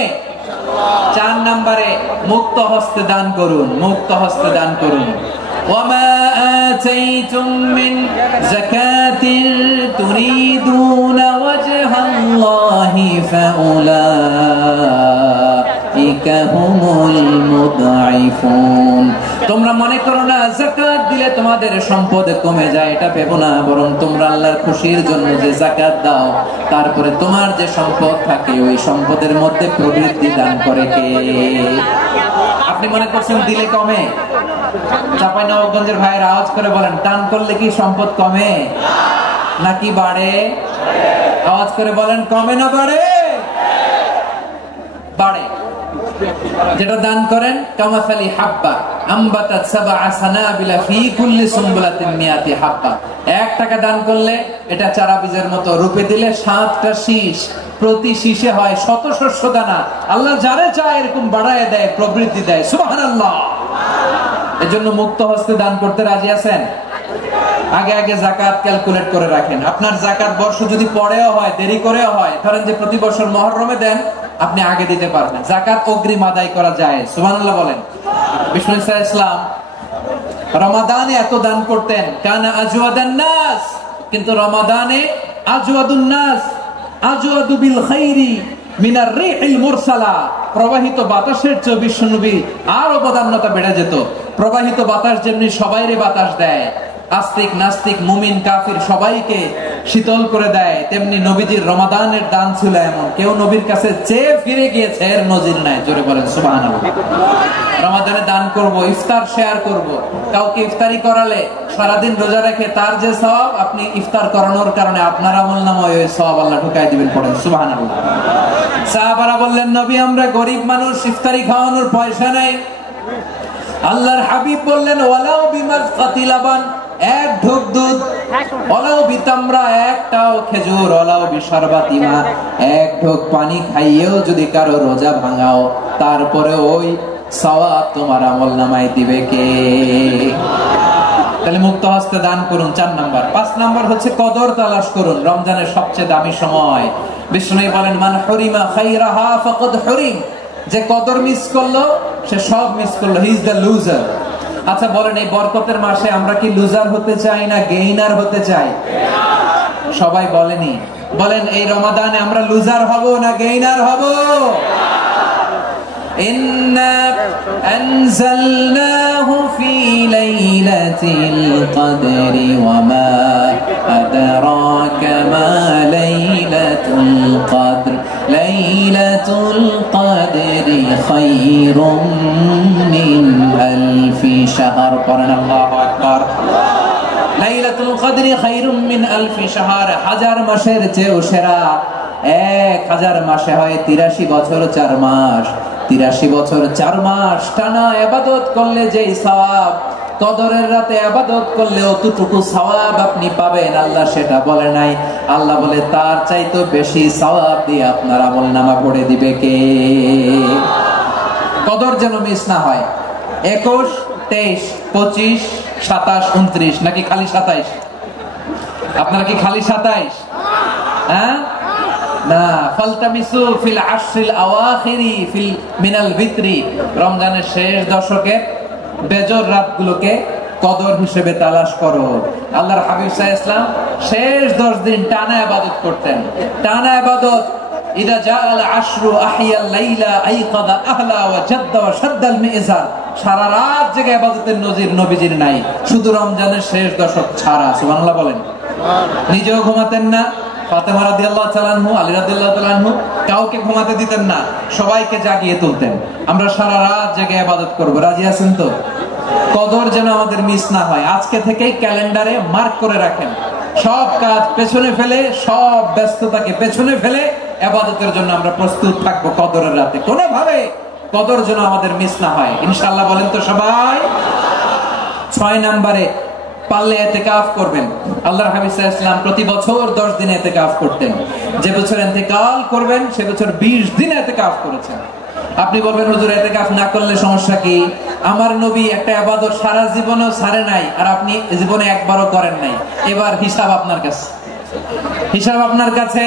4 নম্বরে মুক্ত হস্তে দান করুন, মুক্ত হস্তে দান করুন। ওয়ামা আতাইতুম মিন যাকাতিন তুরিদুনা ওয়াজহাল্লাহি ফাউলাইকা হুমুল মুদঈফুন। তোমরা মনে করো না যাকাত দিলে তোমাদের সম্পদ কমে যায়, এটা ভেবো না। বরং তোমরা আল্লাহর খুশির জন্য যে যাকাত দাও, তারপরে তোমার যে সম্পদ থাকে ওই সম্পদের মধ্যে প্রবৃদ্ধি দান করে কে? আপনি মনে করছেন দিলে কমে? চাঁপাইনবাবগঞ্জের ভাইয়ের আওয়াজ করে বলেন, দান করলে কি সম্পদ কমে নাকি বাড়ে? আওয়াজ করে বলেন, কমে না বাড়ে? বাড়ে। যেটা দান করেন, কামাসালি হাব্বা আম্বাতাত সাবআ সানাবিলা ফি কুল্লি সুনবুলাতিন মিয়াতি হাব্বা। 1 টাকা দান করলে এটা চারা বীজের মতো, রূপে দিলে 7টা শীষ, প্রতি শীষে হয় 100 শস্য দানা। আল্লাহ যারে চায় এরকম বাড়ায় দেয়, প্রবৃদ্ধি দেয়। সুবহানাল্লাহ। এজন্য মুক্ত হস্তে দান করতে রাজি আছেন? আগে আগে যাকাত ক্যালকুলেট করে রাখেন। আপনার যাকাত বর্ষ যদি পরেও হয়, দেরি করেও হয়, ধরেন যে প্রতি বছর মুহররমে দেন, আপনি আগে দিতে পারবেন। যাকাত অগ্রিম আদায় করা যায়। সুবহানাল্লাহ বলেন। বিষ্ণু ইসলাম রমাদানে এত দান করতেন, কানা আজওয়াদান নাস, কিন্তু রমাদানে আজওয়াদুন নাস আজওয়াদু বিল খাইরি মিনার রিহিল মুরসালা। প্রবাহিত বাতাসের চেয়ে বিশ্বনবী আরো বদান্যতা বেড়ে যেত। প্রবাহিত বাতাস যেমনি সবাইরে বাতাস দেয়, আস্তিক নাস্তিক মুমিন কাফির সবাইকে শীতল করে দেয়, তেমনি নবীজির রমাদানের দান ছিল এমন, কেউ নবীর কাছে চেয়ে ফিরে গিয়েছে এর নজির নাই। জোরে বলেন সুবহানাল্লাহ। রমাদানে দান করব, ইফতার শেয়ার করব। কাউকে ইফতারি করালে সারাদিন রোজা রেখে তার যে সওয়াব, আপনি ইফতার করানোর কারণে আপনার আমলনামায় ওই সওয়াব আল্লাহ ঢুকাই দিবেন। পড়েন সুবহানাল্লাহ। সাহাবারা বললেন, নবী আমরা গরিব মানুষ, ইফতারি খাওয়ানোর পয়সা নাই। আল্লাহর হাবিব বললেন, ওয়ালাউ বিমাজকাতি লাবান, 1 ঢোক দুধ, ওয়ালাউ বিতামরা, 1টাও খেজুর, ওয়ালাউ বিশারবাতি মা, 1 ঢোক পানি খাইয়েও যদি কারো রোজা ভাঙাও, তারপরে ওই সওয়াব তোমার আমলনামায় দিবে কে? তাহলে মুক্ত হস্তে দান করুন, 4 নাম্বার। 5 নাম্বার হচ্ছে কদর তালাশ করুন। রমজানের সবচেয়ে দামি সময়। বিষ্ণু বলেন, মান হুরিমা খাইরাহা ফাকাদ হুরিম। যে কদর মিস করলো সে সব মিস করলো, হি ইজ দ্য লুজার। আচ্ছা বলেন, এই বরকতের মাসে আমরা কি লুজার হতে চাই না গেইনার হতে চাই? সবাই বলেনি। বলেন, এই রমাদানে আমরা লুজার হব না গেইনার হব? ইন্না আনজালনাহু ফি লাইলাতিল কদরি ওয়া মা আদরাকা মা লাইলাতুল কদর লাইলাতুল কদরি খায়রুম মিন আলফি শাহর। পড়েন আল্লাহু আকবার। লাইলাতুল কদরি খায়রুম মিন আলফি শাহর, 1000 মাসের চেয়েও সেরা। 1000 মাসে হয় 83 বছর 4 মাস। 83 বছর 4 মাস টানা ইবাদত করলে যেই সওয়াব, কদরের রাতে ইবাদত করলে অতটুকু সওয়াব আপনি পাবেন, আল্লাহ সেটা বলে নাই। আল্লাহ বলে তার চাইতে বেশি সওয়াব দিয়ে আপনার আমলনামা ভরে দিবে কে? কদর যেন মিস না হয়। 21, 23, 25, 27, 29 নাকি খালি 27? আপনারা কি খালি 27? হ্যাঁ না, ফালতামিসু ফিল আশরিল আওয়াখিরি ফিল মিনাল ভিতরি। রমজানের শেষ দশকের বেজর রাতগুলোকে কদর হিসেবে তালাশ করো। আল্লাহর হাবিব সাল্লাল্লাহু আলাইহি ওয়াসাল্লাম শেষ 10 দিন টানা ইবাদত করতেন, টানা ইবাদত। ইদা জাআল আশরু আহিয়াল লাইলা আইকাদা আহলা ওয়া জাদ্দা ওয়া শাদ্দাল মিজার। সারা রাত জেগে ইবাদতের নজির নবীজির নাই, শুধু রমজানের শেষ দশক ছাড়া। সুবহানাল্লাহ বলেন। নিজেও ঘুমাতেন না, ফাতেমা রাদিয়াল্লাহু তাআলা আনহু, আলী রাদিয়াল্লাহু তাআলা আনহু কাউকে ঘুমাতে দিতেন না, সবাইকে জাগিয়ে তুলতেন। আমরা সারা রাত জেগে ইবাদত করব, রাজি আছেন তো? কদর যেন আমাদের মিস না হয়। আজকে থেকেই ক্যালেন্ডারে মার্ক করে রাখেন, সব কাজ পেছনে ফেলে, সব ব্যস্ততাকে পেছনে ফেলে ইবাদতের জন্য আমরা প্রস্তুত থাকবো কদরের রাতে। কোনোভাবে কদর যেন আমাদের মিস না হয়, ইনশাআল্লাহ। বলেন তো সবাই? 6 নম্বরে পারলে ইতিকাফ করবেন। আল্লাহর হাবিব সাল্লাল্লাহু আলাইহি ওয়াসাল্লাম প্রতি বছর 10 দিন ইতিকাফ করতেন। যে বছর ইন্তেকাল করবেন সে বছর 20 দিন ইতিকাফ করেছেন। আপনি বলবেন হুজুর ইতিকাফ না করলে সমস্যা কি? আমার নবী একটা ইবাদত সারা জীবনেও ছাড়ে নাই, আর আপনি জীবনে একবারও করেন নাই। এবার হিসাব আপনার কাছে, হিসাব আপনার কাছে।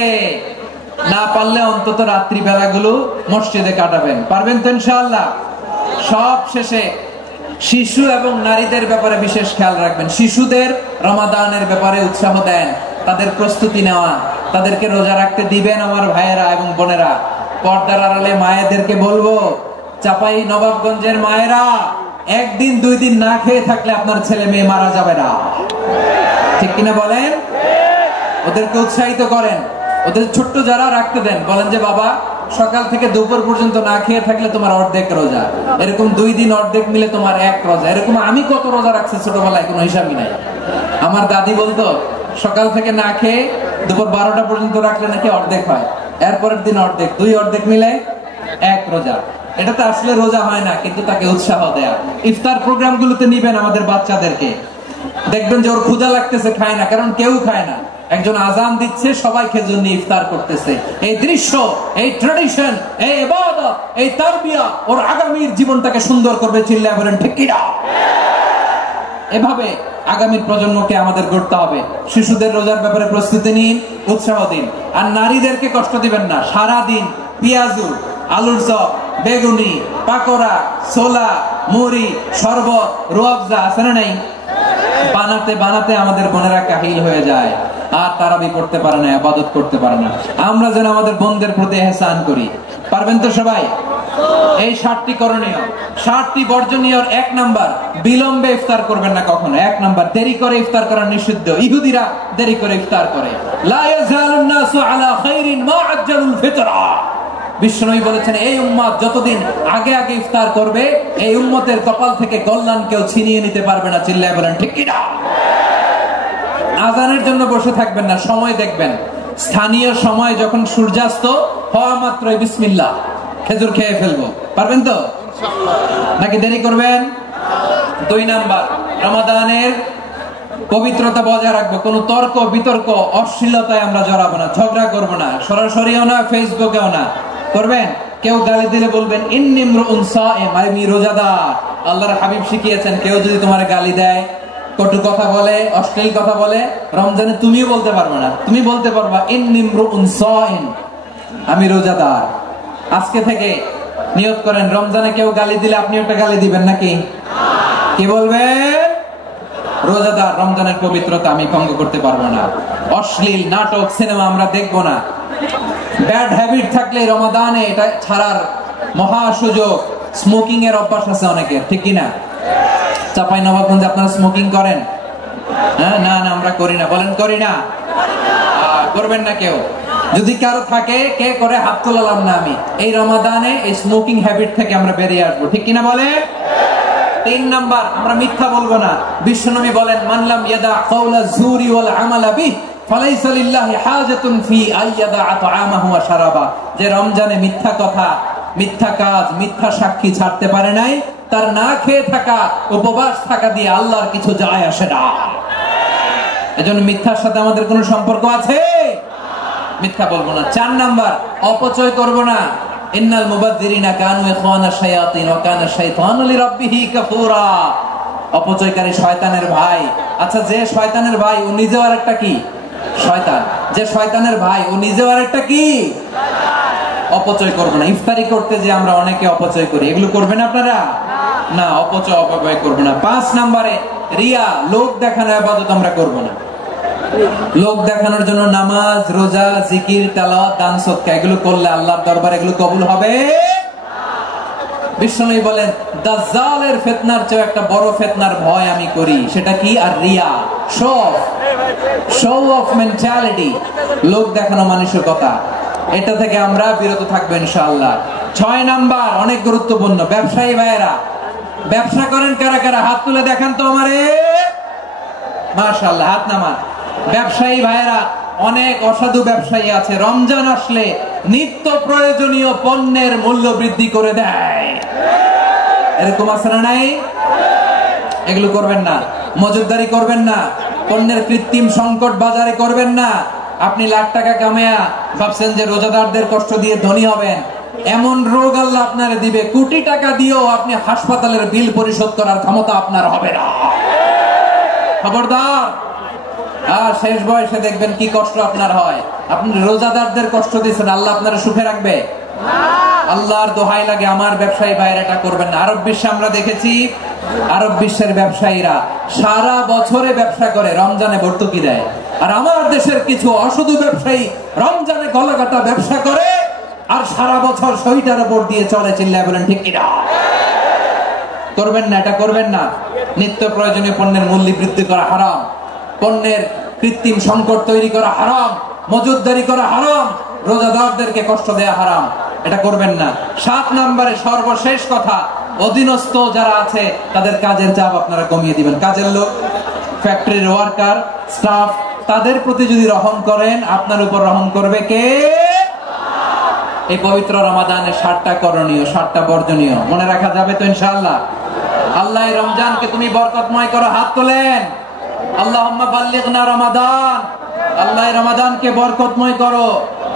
না পারলে অন্তত রাত্রি বেলাগুলো মসজিদে কাটাবেন। পারবেন তো ইনশাআল্লাহ? সব শেষে শিশু এবং নারীদের ব্যাপারে বিশেষ খেয়াল রাখবেন। শিশুদের রমাদানের ব্যাপারে উৎসাহ দেন, তাদের প্রস্তুতি নেওয়া, তাদেরকে রোজা রাখতে দিবেন। আমার ভাইয়েরা এবং বোনেরা, পর্দার আড়ালে মায়েদেরকে বলবো, চাপাই নবাবগঞ্জের মায়েরা, 1 দিন 2 দিন না খেয়ে থাকলে আপনার ছেলে মেয়ে মারা যাবে না, ঠিক কিনা বলেন? ওদেরকে উৎসাহিত করেন, ওদের ছোট্ট যারা রাখতে দেন, বলেন যে বাবা সকাল থেকে দুপুর পর্যন্ত না খেয়ে থাকলে তোমার অর্ধেক রোজা, এরকম 2 দিন অর্ধেক মিলে তোমার 1 রোজা। এরকম আমি কত রোজা রাখছি ছোটবেলায় কোনো হিসাবই নাই। আমার দাদি বলতো সকাল থেকে না খেয়ে দুপুর 12টা পর্যন্ত রাখলে নাকি অর্ধেক হয়, এরপরের দিন অর্ধেক, 2 অর্ধেক মিলে 1 রোজা। এটা তো আসলে রোজা হয় না, কিন্তু তাকে উৎসাহ দেয়া। ইফতার প্রোগ্রাম গুলোতে নিবেন আমাদের বাচ্চাদেরকে, দেখবেন যে ওর ক্ষুধা লাগতেছে, খায় না, কারণ কেউ খায় না। একজন আজান দিচ্ছে, সবাই খেজুর নিয়ে ইফতার করতেছে। এই দৃশ্য, এই ট্র্যাডিশন, এই ইবাদত, এই তারবিয়া ওর আগামীর জীবনটাকে সুন্দর করবে। চিল্লায় বলেন ঠিক কি না? এভাবে আগামীর প্রজন্মকে আমাদের গড়তে হবে। শিশুদের রোজার ব্যাপারে প্রস্তুতি নিন, উৎসাহ দিন। আর নারীদেরকে কষ্ট দিবেন না। সারা দিন পেঁয়াজু, আলুর চপ, বেগুনি, পাকোড়া, ছোলা, মুড়ি, শরবত, রুয়াবজা আছে না নাই? বানাতে বানাতে আমাদের বোনেরা কাহিল হয়ে যায়, আর তারাবি পড়তে পারে না, ইবাদত করতে পারে না। আমরা যেন আমাদের বোনদের প্রতি ইহসান করি। পারবেন তো সবাই? এই 7টি করণীয়, 7টি বর্জনীয়। 1 নাম্বার, বিলম্বে ইফতার করবেন না কখনো। 1 নাম্বার, দেরি করে ইফতার করা নিষিদ্ধ। ইহুদিরা দেরি করে ইফতার করে। লা ইয়াজালুন নাসু আলা খাইরিন মা আজ্জালুল ফিতরা। বিশ্বনবী বলেছেন, এই উম্মত যতদিন আগে আগে ইফতার করবে, এই উম্মতের কপাল থেকে কল্যাণ কেউ ছিনিয়ে নিতে পারবে না। চিল্লায় বলেন ঠিক কি না? আজানের জন্য বসে থাকবেন না, সময় দেখবেন। স্থানীয় সময় যখন সূর্যাস্ত হওয়া মাত্রই বিসমিল্লাহ, খেজুর খেয়ে ফেলবো। পারবেন তো? নাকি দেরি করবেন? 2 নাম্বার, রমাদানের পবিত্রতা বজায় রাখবো। কোন তর্ক বিতর্ক, অশ্লীলতায় আমরা জড়াবো না, ঝগড়া করবো না, সরাসরিও না, ফেসবুকেও না। করবেন? কেউ গালি দিলে বলবেন ইন্নী ইমরুউন সাইম, আমি রোজাদার। আল্লাহর হাবিব শিখিয়েছেন, কেউ যদি তোমার গালি দেয়, কটু কথা বলে, অশ্লীল কথা বলে, রমজানে তুমিও বলতে পারবে না। তুমি বলতে পারবা ইন্নী ইমরুউন সাইম, আমি রোজাদার। আজকে থেকে নিয়ত করেন, রমজানে কেউ গালি দিলে আপনি একটা গালি দিবেন নাকি? কি বলবেন? রোজাদার, রমজানের পবিত্রতা আমি ভঙ্গ করতে পারবো না। অশ্লীল নাটক, সিনেমা আমরা দেখবো না। ব্যাড হ্যাবিট থাকলে রমাদানে এটা ছাড়ার মহা সুযোগ। স্মোকিং এর অভ্যাস আছে অনেকের, ঠিক কিনা? চাপাই নবাবগঞ্জে আপনারা স্মোকিং করেন? হ্যাঁ, না না আমরা করি না। বলেন করি না? করবেন না কেউ? যদি কারো থাকে, কে করে হাত তোলালাম না আমি। এই রমাদানে এই স্মোকিং হ্যাবিট থেকে আমরা বেরিয়ে আসবো, ঠিক কিনা বলে? 3 নাম্বার, আমরা মিথ্যা বলবো না। বিশ্বনবী বলেন, মানলাম ইয়াদা কাওলা যুরি ওয়াল আমালা বিহি ফালাইসা লিল্লাহি হাজাতুন ফি আইয়াদা আতআমাহু ওয়া শারাবা। যে রমজানে মিথ্যা কথা, মিথ্যা কাজ, মিথ্যা সাক্ষী ছাড়তে পারে নাই, তার না খেয়ে থাকা, উপবাস থাকা দিয়ে আল্লাহর কিছু যায় আসে না। এজন্য মিথ্যার সাথে আমাদের কোনো সম্পর্ক আছে? মিথ্যা বলবো না। 4 নাম্বার, অপচয় করবো না। ইন্নাল মুবাযযিরিনা কানু ইখওয়ানা শায়াতিন ওয়া কানা শাইতানু লিরাব্বিহি কাফুরা। অপচয়কারী শয়তানের ভাই। আচ্ছা, যে শয়তানের ভাই ও নিজেও আরেকটা কি? শয়তান। যে শয়তানের ভাই ও নিজেও আরেকটা কি? অপচয় করবো না। ইফতারি করতে যে আমরা অনেকে অপচয় করি, এগুলো করবেন আপনারা? না, অপচয় অপব্যয় করবো না। 5 নম্বরে রিয়া, লোক দেখানো ইবাদত আমরা করব না। লোক দেখানোর জন্য নামাজ, রোজা, জিকির, তেলাওয়াত, দান, সদকা এগুলো করলে আল্লাহর দরবারে এগুলো কবুল হবে না। বিশ্বনবী বলেন, দাজ্জালের ফিতনার চেয়ে একটা বড় ফিতনার ভয় আমি করি, সেটা কি? আর রিয়া, শো অফ মেন্টালিটি, লোক দেখানো মানসিকতা। এটা থেকে আমরা বিরত থাকবো ইনশাআল্লাহ। 6 নাম্বার অনেক গুরুত্বপূর্ণ, ব্যবসায়ী ভাইয়েরা, ব্যবসা করেন কারা কারা? হাত তুলে দেখান তো আমারে। মাশাআল্লাহ, হাত নামান। ব্যবসায়ী ভাইয়েরা, অনেক অসাধু ব্যবসায়ী আছে, রমজান আসলে নিত্য প্রয়োজনীয় পণ্যের মূল্য বৃদ্ধি করে দেয়। এরকম আছে না নাই? এগুলো করবেন না, মজুদদারি করবেন না, পণ্যের কৃত্রিম সংকট বাজারে করবেন না। আপনি লাখ টাকা কামায়া ভাবছেন যে রোজাদারদের কষ্ট দিয়ে ধনী হবেন, এমন রোগ আল্লাহ আপনারে দিবে, কোটি টাকা দিয়েও আপনি হাসপাতালের বিল পরিশোধ করার ক্ষমতা আপনার হবে না। খবরদার। আর শেষ বয়সে দেখবেন কি কষ্ট আপনার হয়। আপনি রোজাদারদের কষ্ট দিচ্ছেন, আল্লাহ আপনারা সুখে রাখবে? আল্লাহর দোহাই লাগে, আমার ব্যবসায়ী ভাইয়েরা এটা করবেন না। আরব বিশ্বে আমরা দেখেছি, আরব বিশ্বের ব্যবসায়ীরা সারা বছরে ব্যবসা করে, রমজানে ভর্তুকি দেয়। আর আমার দেশের কিছু অসাধু ব্যবসায়ী রমজানে গলাকাটা ব্যবসা করে আর সারা বছর শহীদার উপর দিয়ে চলে। চিল্লায় বলেন ঠিক কিনা? করবেন না, এটা করবেন না। নিত্য প্রয়োজনীয় পণ্যের মূল্য বৃদ্ধি করা হারাম, পণ্যের কৃত্রিম সংকট তৈরি করা হারাম, মজুদদারি করা হারাম, রোজাদারদেরকে কষ্ট দেয়া হারাম, এটা করবেন না। 7 নম্বরে সর্বশেষ কথা, অধীনস্থ যারা আছে তাদের কাজের চাপ আপনারা কমিয়ে দিবেন। কাজের লোক, ফ্যাক্টরির ওয়ার্কার, স্টাফ, তাদের প্রতি যদি রহম করেন, আপনার উপর রহম করবে কে? এই পবিত্র রমাদানে 7টা করণীয়, 7টা বর্জনীয় মনে রাখা যাবে তো ইনশাআল্লাহ? আল্লাহ রমজানকে তুমি বরকতময় করো, হাত তোলেন। আল্লাহুম্মা বাল্লিগনা রমাদান, আল্লাহ রমাদানকে বরকতময় করো।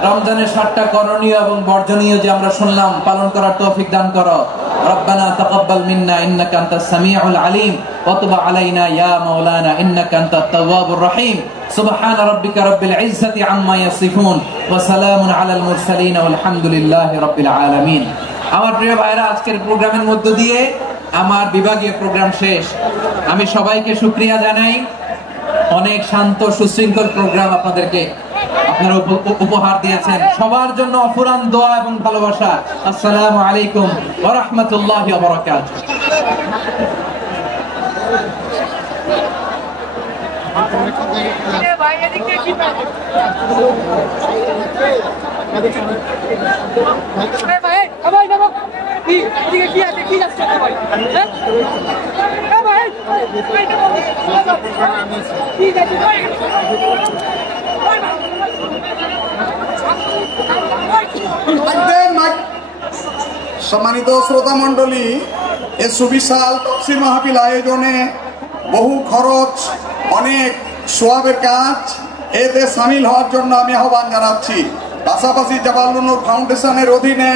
রমজানের 7টা করণীয় এবং বর্জনীয় যে আমরা শুনলাম, পালন করার তৌফিক দান করো। রব্বানা তাকাব্বাল মিন্না ইন্নাকা আনতাস সামিউল আলিম ওয়া তুব আলাইনা ইয়া মাওলানা ইন্নাকা আনতাত তাওয়াবুর রহিম। সুবহানা রাব্বিকা রাব্বিল ইজ্জাতি আম্মা ইয়াসিফুন ওয়া সালামুন আলাল মুরসালিন ওয়াল হামদুলিল্লাহি রাব্বিল আলামিন। আমার প্রিয় ভাইরা, আজকের প্রোগ্রামের মধ্য দিয়ে আমার বিভাগীয় প্রোগ্রাম শেষ। আমি সবাইকে শুকরিয়া জানাই। অনেক শান্ত সুশৃঙ্খল প্রোগ্রাম আপনাদেরকে আপনারা উপহার দিয়েছেন। সবার জন্য অফুরান দোয়া এবং ভালোবাসা। আসসালামু আলাইকুম ওয়া রাহমাতুল্লাহি ওয়া বারাকাতুহু। সম্মানিত শ্রোতা মন্ডলী, এ সুবিশাল তফসির মাহফিল আয়োজনে বহু খরচ, অনেক সোয়াবের কাজ, এতে সামিল হওয়ার জন্য আমি আহ্বান জানাচ্ছি। পাশাপাশি জাবালুন নূর ফাউন্ডেশনের অধীনে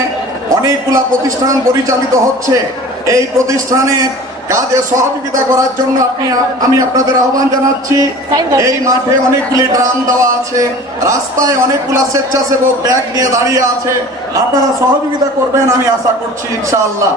অনেকগুলা প্রতিষ্ঠান পরিচালিত হচ্ছে। এই প্রতিষ্ঠানের কাজে সহযোগিতা করার জন্য আমি আপনাদের আহ্বান জানাচ্ছি। এই মাঠে অনেকগুলি ড্রাম দেওয়া আছে, রাস্তায় অনেকগুলা স্বেচ্ছাসেবক ব্যাগ নিয়ে দাঁড়িয়ে আছে। আপনারা সহযোগিতা করবেন আমি আশা করছি ইনশাআল্লাহ।